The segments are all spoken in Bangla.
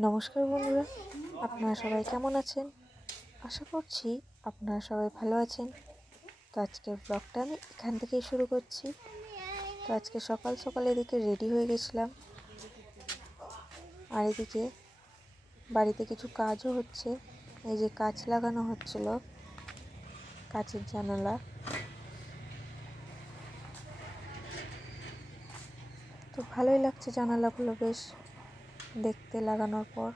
নমস্কার বন্ধুরা, আপনারা সবাই কেমন আছেন? আশা করছি আপনারা সবাই ভালো আছেন। তো আজকের ব্লগটা আমি এখান থেকেই শুরু করছি। তো আজকে সকাল সকাল এদিকে রেডি হয়ে গেছিলাম, আর এদিকে বাড়িতে কিছু কাজও হচ্ছে। এই যে কাঁচ লাগানো হচ্ছিল, কাঁচের জানালা। তো ভালোই লাগছে জানালাগুলো বেশ দেখতে লাগানোর পর।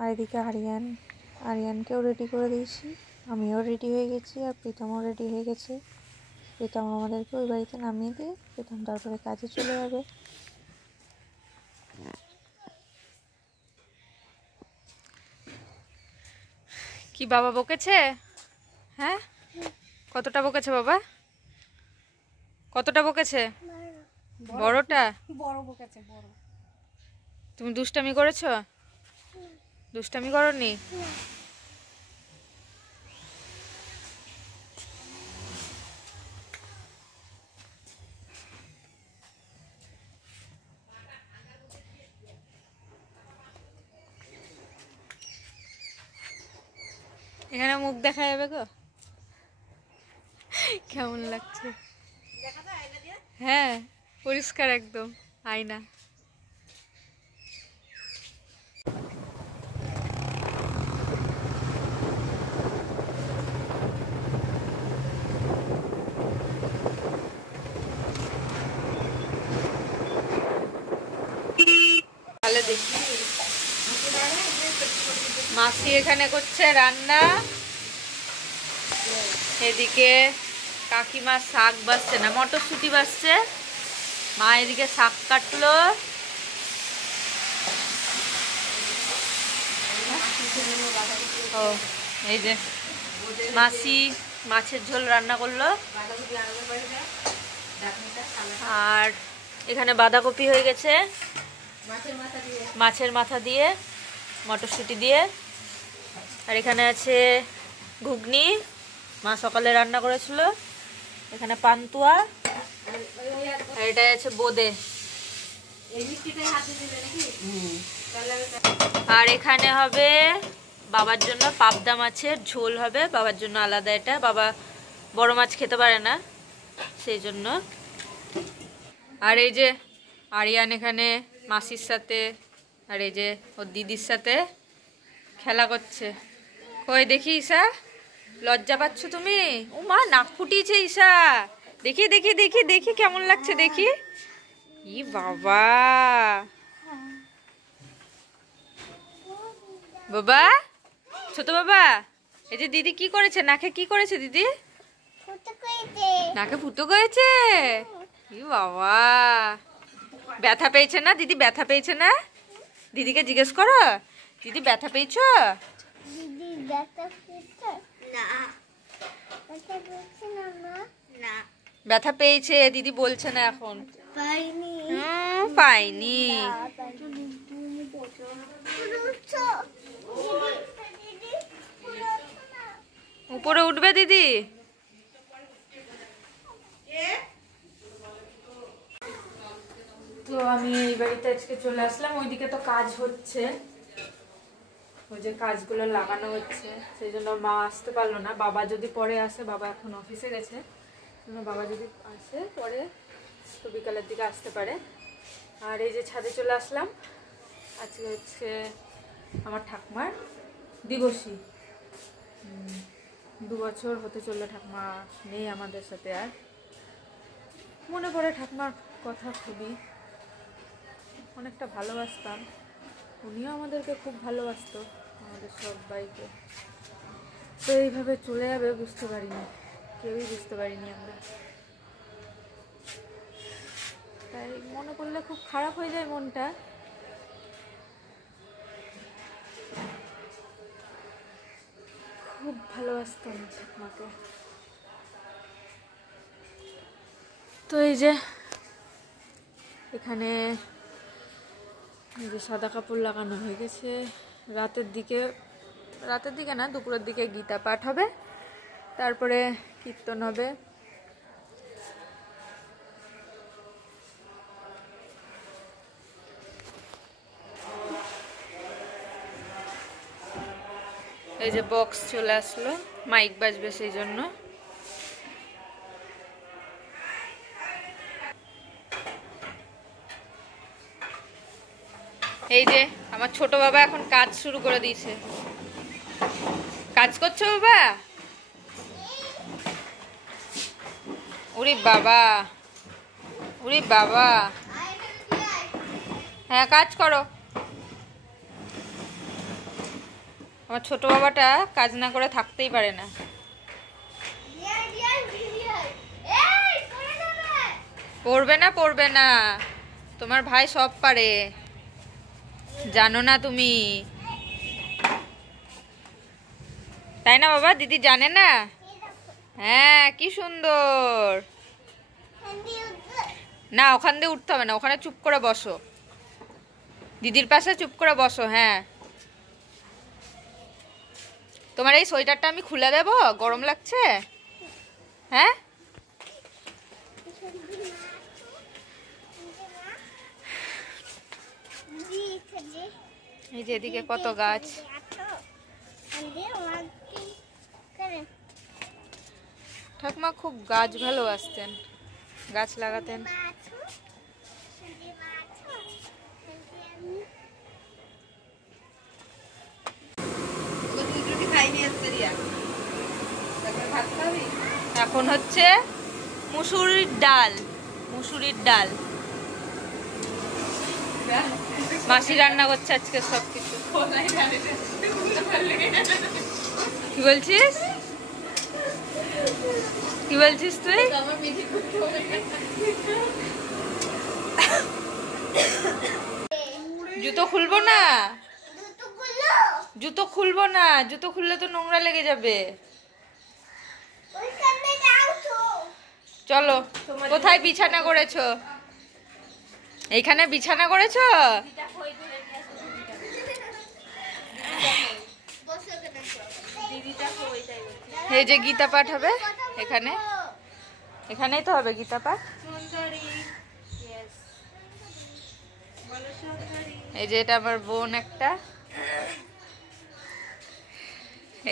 আর এদিকে আরিয়ানকেও রেডি করে দিয়েছি, আমিও রেডি হয়ে গেছি, আর প্রীতমও রেডি হয়ে গেছে। প্রীতম আমাদেরকে ওই বাড়িতে নামিয়ে দিয়ে প্রীতম তারপরে কাজে চলে যাবে। কি বাবা বকেছে? হ্যাঁ, কতটা বকেছে বাবা? কতটা বকেছে? বড়টা? বড় বকেছে বড়। তুমি দুষ্টামি করেছো? দুষ্টামি করনি? এখানে মুখ দেখা যাবে গো? কেমন লাগছে? হ্যাঁ, পরিষ্কার একদম আয়না। তাহলে দেখি মাসি এখানে করছে রান্না, এদিকে কাকিমা শাক বাছছে, না মটরশুঁটি বাছছে, মা এদিকে শাক কাটলো। ও এই যে মাসি মাছের ঝোল রান্না করলো, আর এখানে বাঁধাকপি হয়ে গেছে মাছের মাথা দিয়ে, মটরশুঁটি দিয়ে। আর এখানে আছে ঘুগনি, মা সকালে রান্না করেছিল। এখানে পান্তুয়া, আর এটা আছে বোঁদে। আর এখানে হবে বাবার জন্য পাবদা মাছের ঝোল হবে, বাবার জন্য আলাদা। এটা বাবা বড় মাছ খেতে পারে না, সেই জন্য। আর এই যে আরিয়ান এখানে মাসির সাথে আর এই যে ওর দিদির সাথে খেলা করছে। কই দেখি ঈশা, লজ্জা পাচ্ছ তুমি? ও মা, নাক ফুটিয়েছে ঈশা। দেখি দেখি দেখি দেখি কেমন লাগছে দেখি। ই বাবা, বাবা ছোট বাবা, এই যে দিদি কি করেছে, নাকে কি করেছে দিদি? নাকে ফুটো করেছে। ই বাবা, ব্যথা পেয়েছে না দিদি? ব্যথা পেয়েছে না? দিদিকে জিজ্ঞেস করো, দিদি ব্যথা পেয়েছো? ব্যথা পেয়েছে দিদি বলছে না এখন। পাইনি। উপরে উঠবে দিদি? তো আমি এই বাড়িতে আজকে চলে আসলাম, ওইদিকে তো কাজ হচ্ছে, ওই যে কাজগুলো লাগানো হচ্ছে, সেই জন্য মা আসতে পারলো না। বাবা যদি পরে আসে, বাবা এখন অফিসে গেছে, বাবা যদি আসে পরে তো বিকালের দিকে আসতে পারে। আর এই যে ছাদে চলে আসলাম, আজকে হচ্ছে আমার ঠাকুমার দিবসী। 2 বছর হতে চললো ঠাকুমা নেই আমাদের সাথে। আর মনে পড়ে ঠাকুমার কথা, খুবই অনেকটা ভালোবাসতাম, উনিও আমাদেরকে খুব ভালোবাসতো, আমাদের সবাইকে। তো এইভাবে চলে যাবে বুঝতে পারিনি, কেউই বুঝতে পারিনি আমরা। তাই মনে করলে খুব খারাপ হয়ে যায় মনটা। খুব ভালোবাসতাম ঠাকুমাকে। তো এই যে এখানে এই যে সাদা কাপড় লাগানো হয়ে গেছে। রাতের দিকে না, দুপুরের দিকে গীতা পাঠ হবে, তারপরে কীর্তন হবে। এই যে বক্স চলে আসলো, মাইক বাজবে সেই জন্য। এই যে আমার ছোট বাবা এখন কাজ শুরু করে দিয়েছে। কাজ করছো বাবা? ওরে বাবা, ওরে বাবা, হ্যাঁ কাজ করো। আমার ছোট বাবাটা কাজ না করে থাকতেই পারে না। পড়বে না, পড়বে না, তোমার ভাই সব পারে, জানো না তুমি? তাই না বাবা? দিদি জানে না? হ্যাঁ, কি সুন্দর। না, ওখান দিয়ে উঠতে হবে না, ওখানে চুপ করে বসো, দিদির পাশে চুপ করে বসো। হ্যাঁ, তোমার এই সোয়েটারটা আমি খুলে দেবো, গরম লাগছে? হ্যাঁ, এই যে এদিকে কত গাছ। ঠাকুমা খুব গাছ ভালোবাসতেন, গাছ লাগাতেন। এখন হচ্ছে মুসুরির ডাল, মুসুরির ডাল মাসি রান্না করছে আজকে সবকিছু। কি বলছিস, কি বলছিস তুই? জুতো খুলবো না, জুতো খুলবো না, জুতো খুললে তো নোংরা লেগে যাবে। চলো, কোথায় বিছানা করেছো? এইখানে বিছানা করেছো? এই যে গীতা পাঠ হবে এখানে, এখানেই তো হবে গীতা পাঠ। এই যে এটা আমার বোন একটা,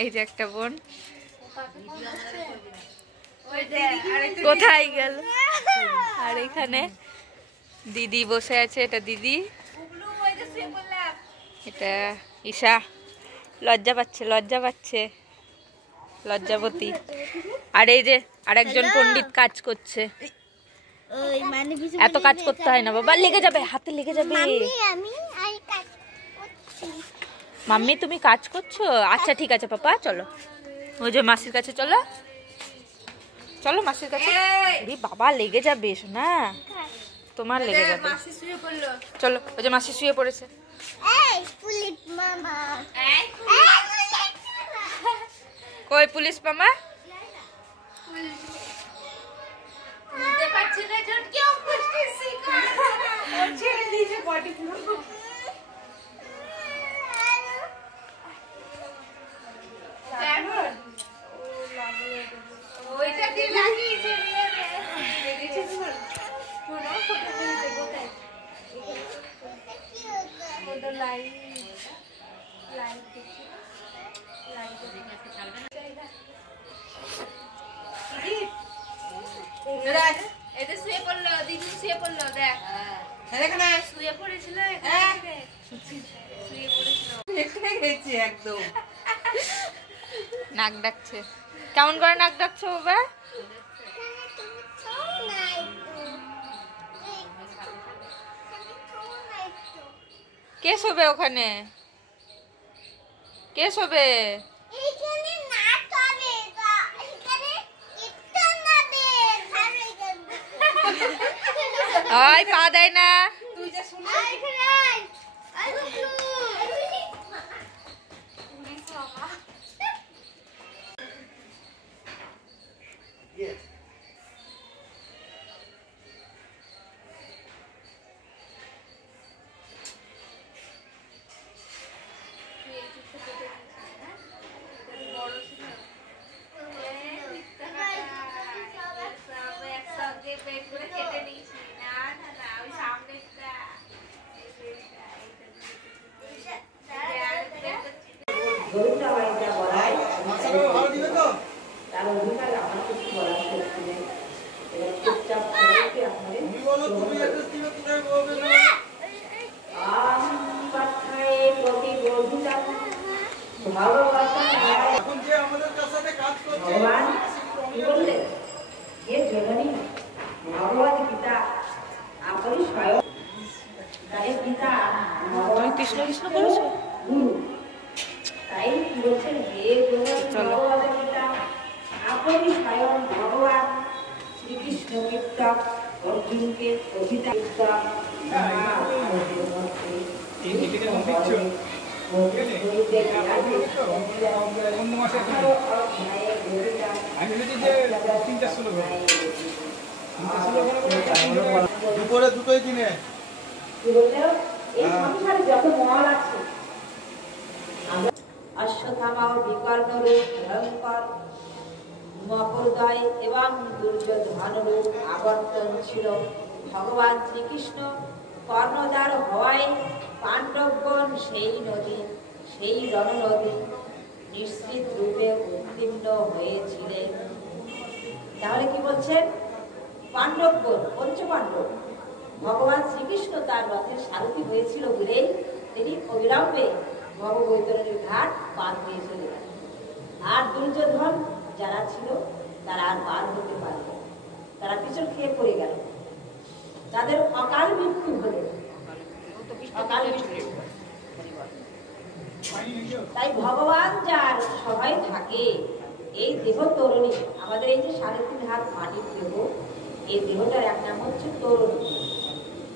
এই যে একটা বোন, কোথায় গেল? আর এখানে দিদি বসে আছে, এটা দিদি, এটা ঈশা। লজ্জা পাচ্ছে, লজ্জা পাচ্ছে, লজ্জাবতী। আর এই যে আরেকজন পণ্ডিত কাজ করছে। এত কাজ করতে হয় না বাবা, লেগে যাবে, হাতে লেগে যাবে। মাম্মি তুমি কাজ করছো? আচ্ছা ঠিক আছে পাপা, চলো ওই যে মাসির কাছে চলো, চলো মাসির কাছে। বাবা লেগে যাবে, শোনা তোমার লেগে যাবে। চলো, ওই যে মাসি শুয়ে পড়েছে। কই পুলিশ মামা? শুয়ে পড়লো, দিদি শুয়ে পড়লো, দেখ শুয়ে পড়েছিল, একদম নাক ডাকছে। কেমন করে নাক ডাকছো বাবা? কে শোবে ওখানে? কে শোবে? ওই পা দেয় না। করছিলেন এবং চুপচাপ সবাইকে আপনাদের পাঠায় প্রতিবোধিতা ভগবান কি বললেন, হে জননী ভগবত গীতা আপনি স্বয়ং তাই গীতা ভগবান কৃষ্ণ কৃষ্ণ করেছো? গুরু, তাই কি বলছেন, হে ভগবত গীতা আপনি স্বয়ং ভগবান শ্রীকৃষ্ণ কীর্তক অর্জুনকে কবিতা দুপুরে দুটোই কিনে যত মল আছে অশ্বত্থামা বিকর্ণ রূপ ভয়ঙ্কর মকরদয় এবং দুর্যোধন রূপ আবর্তন ছিল। ভগবান শ্রীকৃষ্ণ কর্ণধার হওয়ায় পাণ্ডবগণ সেই নদী, সেই রণনদী নিশ্চিত রূপে উত্তীর্ণ হয়েছিলেন। তাহলে কি বলছেন, পাণ্ডবগণ পঞ্চপাণ্ডব ভগবান শ্রীকৃষ্ণ তার রথের সারথি হয়েছিল বলেই তিনি অবিলম্বে ভববৈতরণীর ঘাট পার হয়ে চলে গেলেন। আর দুর্যোধন যারা ছিল তারা আর পার হতে পারল, তারা পিছন খেয়ে পড়ে গেল, তাদের অকাল মৃত্যু হলো। অকাল মৃত্যু। তাই ভগবান যার সবাই থাকে, এই দেহ তরুণী, আমাদের এই যে 3.5 হাত মাটির দেহ, এই দেহটার এক নাম হচ্ছে তরুণী।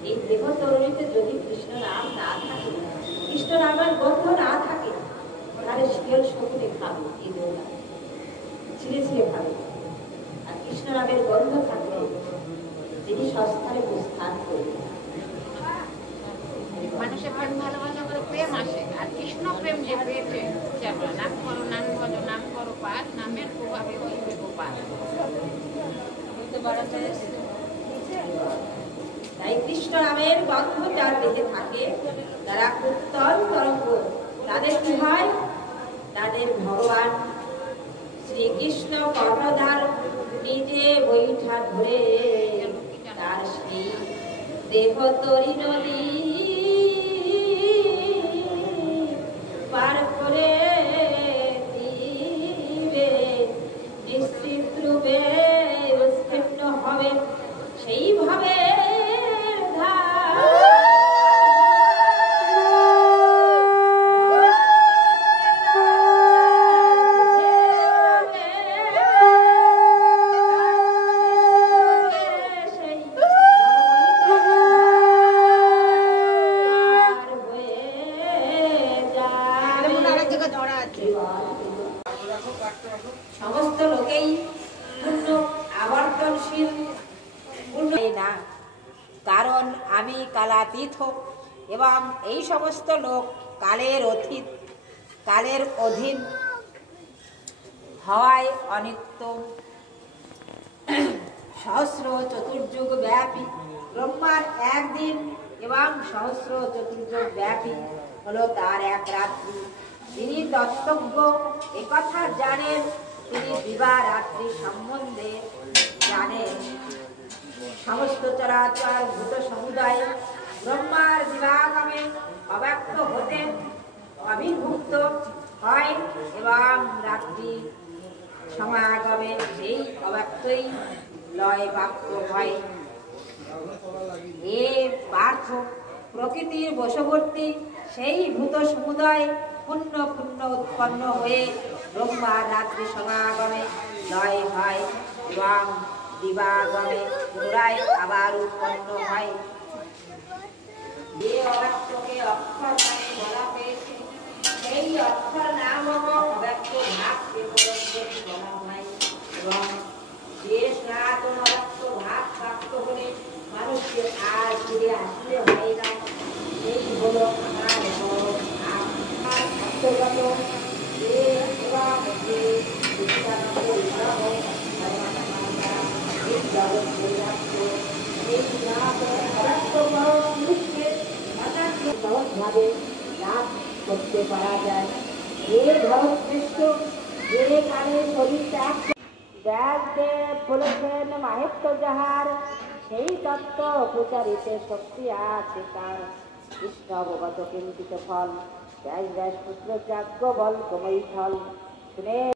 এই দেহ তরুণীতে যদি কৃষ্ণ নাম না থাকে, কৃষ্ণ নামের গন্ধ না থাকে, তাহলে শিয়াল শকুনে খাবে, এই দেহটা ছিঁড়ে ছিঁড়ে খাবে। আর কৃষ্ণ নামের গন্ধ থাকলে তিনি সস্থানে প্রস্থান করবেন। মানুষের প্রেম ভালোবাসা করে প্রেম আসে, আর কৃষ্ণ প্রেম যে পেয়েছে সে বলে নাম করো নাম করো নাম করো পার, নামের প্রভাবে হইবে গোপাল। তাই কৃষ্ণ নামের গন্ধ যার দেহে থাকে তারা উত্তল তরঙ্গ, তাদের কি হয়, তাদের ভগবান শ্রীকৃষ্ণ কর্ণধার নিজে বৈঠা ধরে তার সেই দেহ তরি নদী পার করে দিবে, নিশ্চিত রূপে উৎকীর্ণ হবে সেইভাবে সমস্ত লোকেই পূর্ণ আবর্তনশীল পূর্ণ না, কারণ আমি কালাতীত এবং এই সমস্ত লোক কালের অধীন হওয়ায় অনিত্য। সহস্র চতুর্যুগ ব্যাপী ব্রহ্মার একদিন এবং সহস্র চতুর্যুগ ব্যাপী হলো তার এক রাত্রি। তিনি তত্ত্বজ্ঞ, একথা জানেন, তিনি দিবা রাত্রি সম্বন্ধে জানেন। সমস্ত চরাচর ভূত সমুদায় ব্রহ্মার দিবাগমে অব্যক্ত হতে অভিভূত হয় এবং রাত্রি সমাগমে সেই অব্যক্তই লয় প্রাপ্ত হয়। এ পার্থ প্রকৃতির বশবর্তী সেই ভূত সমুদায় পুণ্য পুণ্য উৎপন্ন হয়ে ব্রহ্মার রাত্রি সমাগমে লয় হয় এবং দিবাগমে পুনরায় আবার উৎপন্ন হয়। যে অব্যক্তকে অক্ষর নামে বলা হয়েছে, সেই অক্ষর নামক অব্যক্ত ভাবকে পরস্পরই বলা হয় এবং যে সনাতন অব্যক্ত ভাব প্রাপ্ত হলে মানুষকে আর ফিরে আসলে হয় না, সেই হলো আমার অন্তর্গত যে এবং যে বিদ্যানন্দ বিগ্রহ এই জগৎ পরিব্যাপ্ত এই সনাতন অব্যক্ত পুরুষকে হঠাৎ সহজভাবে লাভ করতে পারা যায়। যে ভরত শ্রেষ্ঠ যে কালে শরীর ত্যাগ ব্যাসদেব বলেছেন মাহেত্ব যাহার সেই তত্ত্ব প্রচারিতে শক্তি আছে তার। কৃষ্ণ অবগত কিঞ্চিত ফল ব্যাস পুত্র যাজ্ঞ বল কমই ফল শুনে